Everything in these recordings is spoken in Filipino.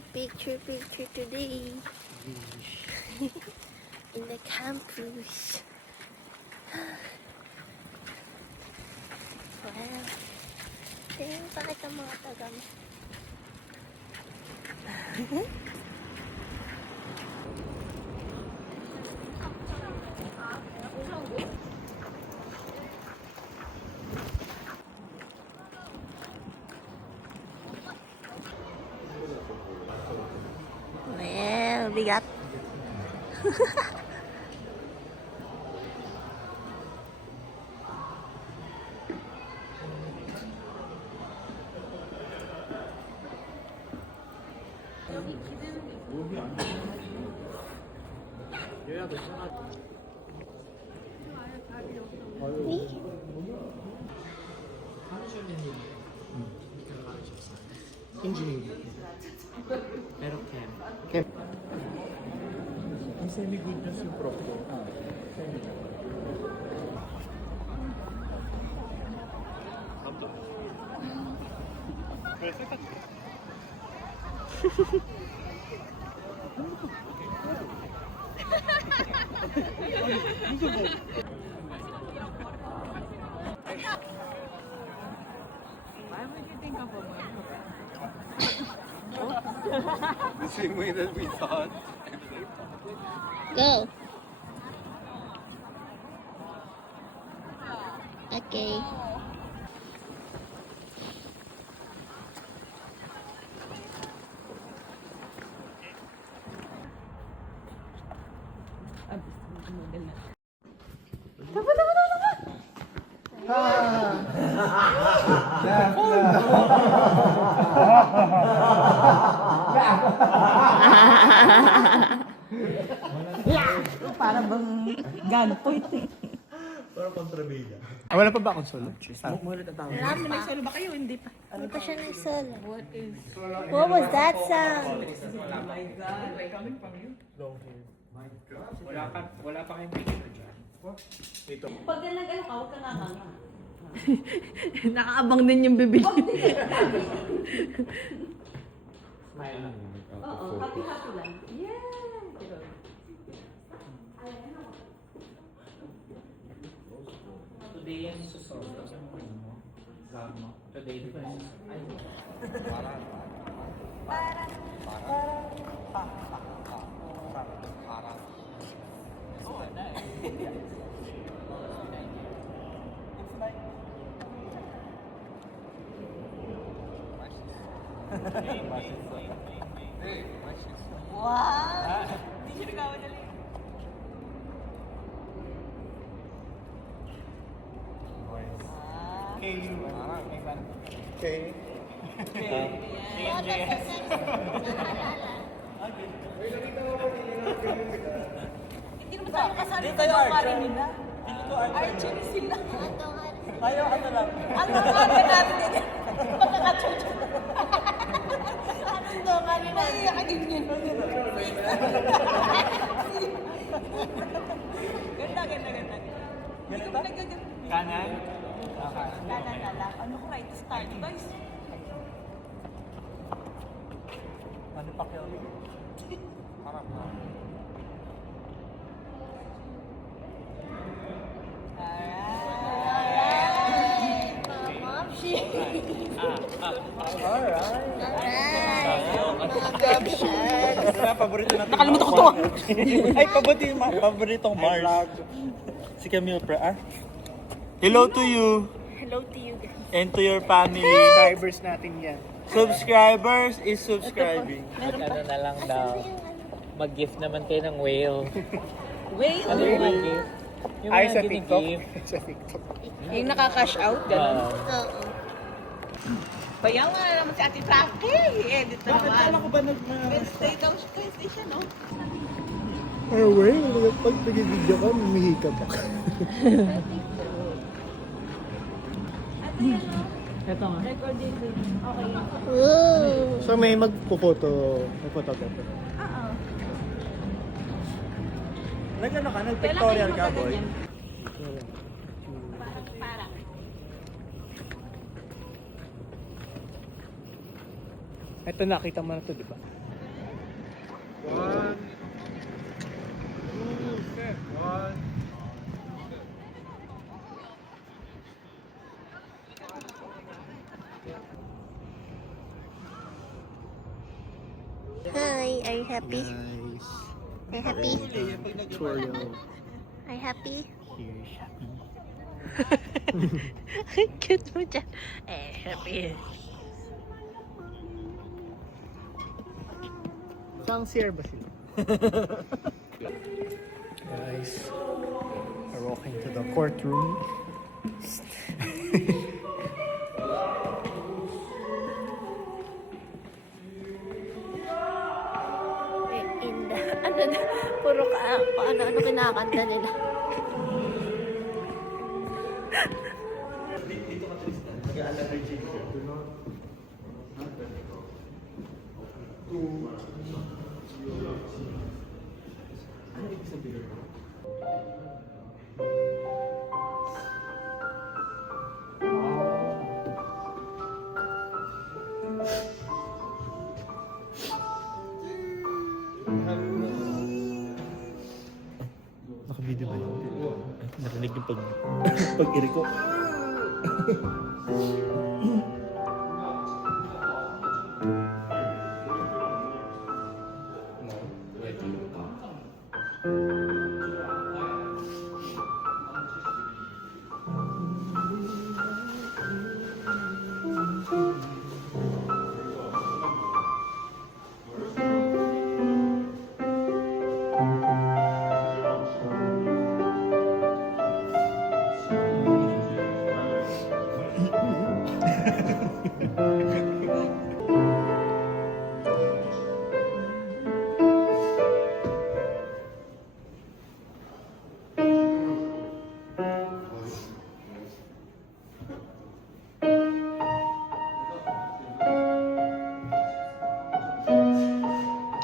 a picture today. In the campus. Wow. Tingin pa kita mga tagam. Well, bigat. Engineering. Pero chem. Ang semi-good news yung prof ko. Why would you think of a The same way that we thought. Go. Okay. Para bang gunpoint. Parang kontrabida. Wala pa ba akong solo? Mulit ang tao. Marami na solo ba kayo? Hindi pa. Ano pa siya nagsolo? What is? What was that sound? Oh my God. Coming from you? Long hair. My God. Wala pa kayong picture dyan. Ito. Pag nag-ano ka, huwag ka nakanga. Nakaabang din yung bibig. Smile lang. Oo, happy-happy lang. Yeah! Today yan susunod. Today difference. Wow! Hindi siya nagkawadali. Okay. Hindi naman tayo kasali sa mga nila. Archery sila. Ayaw, ano lang. Ang nangalan natin din. Pagkakachucho. Anong nangalan natin? Naiiyak din yun. Ganda. Ganda. Kanan? Kanan na lang. Ano ko right start, guys? Ano pa kayo? Harap na. Alright. Mamshi. Alright. Paborito natin. Nakalimutan ko to. Ay, paboritong Mars. Si Camille Pra. Hello to you. Hello to you guys. And to your family. Subscribers natin yan. Subscribers is subscribing. Meron pa. Ano na lang daw. Mag-gift naman kayo ng whale. Wait. Ano yung mag-gift? Yung Ay, mga sa TikTok. gini-gift. Sa TikTok. Yung nakaka-cash out, gano'n. Oo. Bayaw nga naman si Ate Frankie. Edit Bakit naman. alam ko ba Wednesday daw siya. Wednesday siya, no? Oh, well, pag nag-video ka, humihi ka ba? Ito nga. Recording din. Okay. Ooh. So may magpo-photo, may photographer. Oo. Nag-ano ka, nag-pictorial ka, boy? Parang. Ito nakita mo na to, di ba? happy? Are you happy? Nice. Are you happy? Tutorial. Are you happy? Here's happy. Cute mo dyan. Happy. Fancier ba sila? Guys, we're walking to the courtroom. Ano na, puro ano kinakanta nila. Naka-video ba yun? Narinig yung pag-iri ko.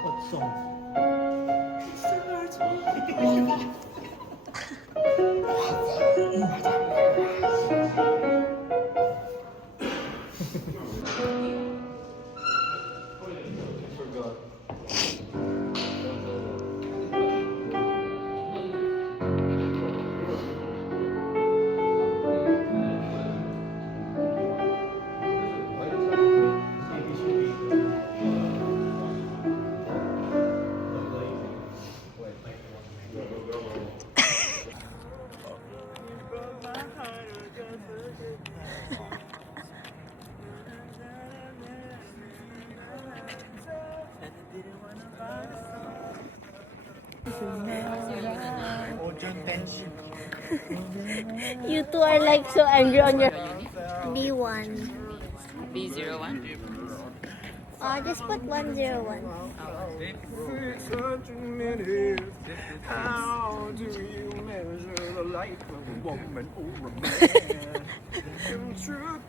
What song? You two are like so angry on your B1. B01? Just put 101. How do you measure the life of a woman or a man? In truth,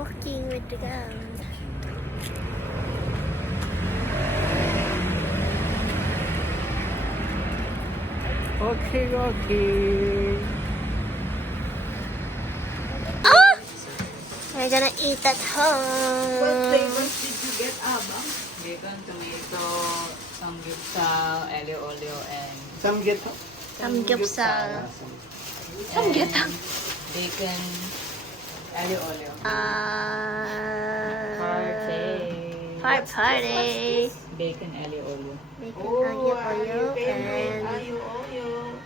Walking with the ground. Okay, okay. We're gonna eat at home. What flavors did you get, Abang? Bacon, tomato, samgyeopsal, aglio olio, and Samgyetang. Samgyeopsal. Samgyetang. Bacon, aglio olio. Party. Bacon, aglio olio. Bacon, aglio olio, and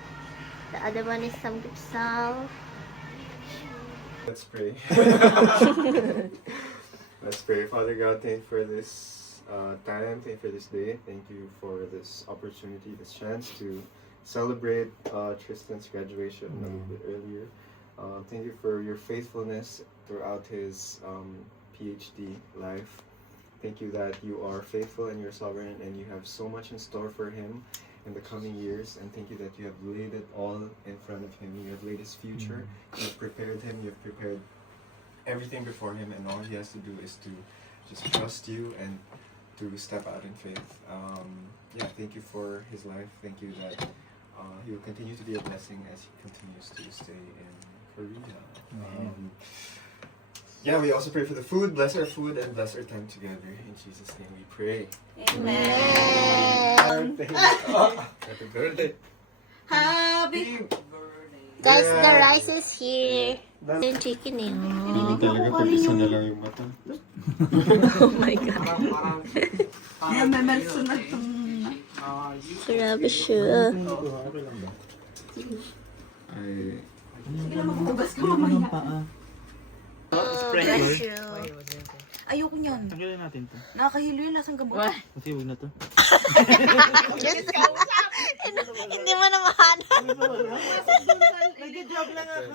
the other one is samgyeopsal. Let's pray. Let's pray. Father God, thank you for this time. Thank you for this day. Thank you for this opportunity, this chance to celebrate Tristan's graduation a little bit earlier. Thank you for your faithfulness throughout his PhD life. Thank you that you are faithful and you're sovereign and you have so much in store for him in the coming years, and thank you that you have laid it all in front of him. You have laid his future, you have prepared him, you have prepared everything before him, and all he has to do is to just trust you and to step out in faith. Yeah, thank you for his life. Thank you that he will continue to be a blessing as he continues to stay in Korea. Yeah, we also pray for the food. Bless our food and bless our time together. In Jesus' name we pray. Amen. Happy birthday. Happy Guys, the rice is here. Yung chicken eh. Hindi talaga pag isa na lang yung mata. Oh my God. Grabe siya. Ay, Oh, bless you. Ayoko niyan. Tanggalin natin to. Nakakahilo yun, lasang gamot. Kasi huwag na to. Hindi mo na mahanap. Nag-job lang ako.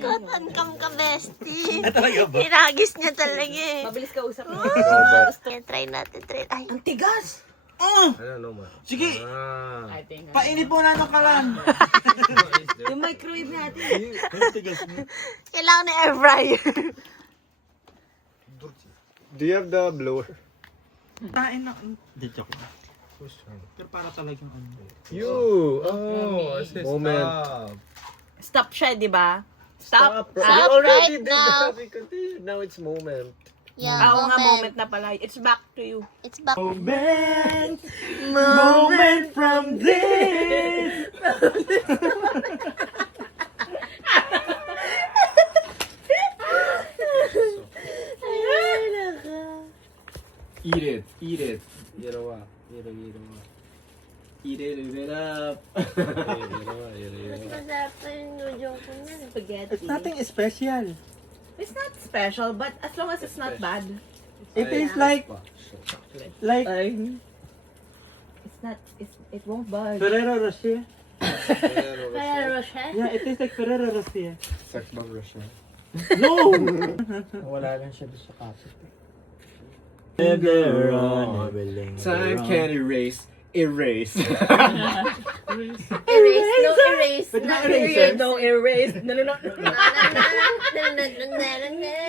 Kotan kam ka, bestie. Talaga ba? Hinagis niya talaga eh. Mabilis ka usap mo. Try natin, try. Ay, Ang tigas! Sige, I think. painit po na ng kalan. Yung microwave natin. kailangan na air fryer. do you have the blower? Tain na. Hindi, joke. Pero para talagang ano. You! Oh, moment. Stop siya, di ba? Stop! You Stop already right did now. that. We continue. Now it's moment. Yeah, Oo nga, moment na pala. It's back to you. It's back. Moment from this. Eat it. Eat it. Irawa. Irawa. Eat it. Eat it up. Masarap pa yung noodle ko niyan. Spaghetti. It's nothing special. It's not special, but as long as it's not bad. It is like It won't bud. Ferrero Rocher. Ferrero Rocher? Yeah, it is like Ferrero Rocher. Sex bomb Russia. No! Wala lang siya doon sa kaso. Never on, Time can't erase. Erase. Erase, no erase. Pwede ba No eraser? No erase. No.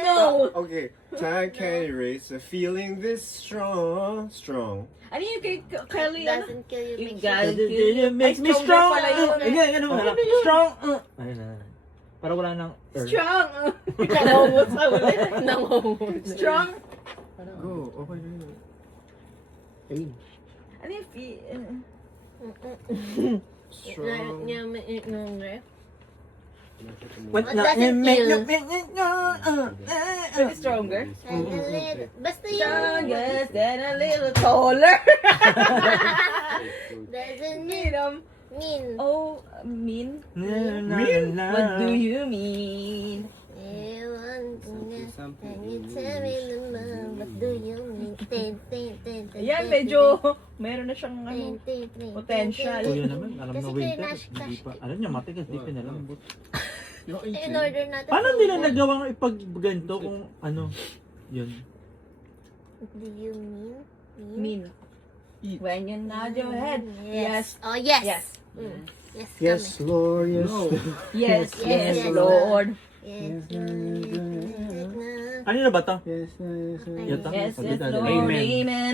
No. Okay. Time can't erase a feeling this strong. Strong. Ano yung kay Kelly? Ano? Doesn't kill you, You makes got you it. Makes me Ay, strong! pala yun. Hindi, ganun wala. Strong! Ayun na. Para wala nang Strong! Nangungod sa uli. Nangungod. Strong? Go. Okay. Ano yung Strong. What What na? does it kill? Pretty stronger? Basta yung Strongest and a little taller. doesn't mean. Oh, mean? Mean? What do you mean? Ewan ko nga. Can you tell me naman, what do you mean? Ayan, medyo meron na siyang ano. Potential. Kuya naman, alam na Kasi winter. kaya Hindi pa. Alam niya, matigas, di pinalambot. In order natin. Paano nila nagawang ipagganto kung ano? Yun. What do you mean? Mean. When you nod your head. Yes. Oh, yes. Yes. Yes, Yes, Lord. Yes. Yes, Yes, yes, yes, Lord. Yes, Ano na ba to? Yes, Yota? Yes, yes, Salita Lord. na. Amen.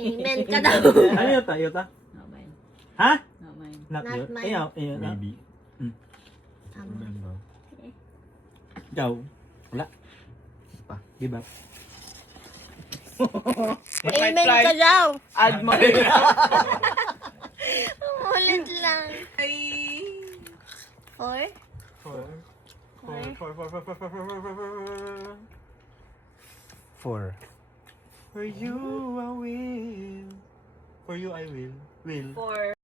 Amen ka daw. Ano yota? Yota? Not mine. Ha? Not mine. Not Not yot? mine. Ayaw, ayaw. Maybe. Tama. Ikaw? Wala. Give up. Amen ka daw. Add mo. Ulit lang. Ay. Four? Four. For you I will. For you I will. Will. For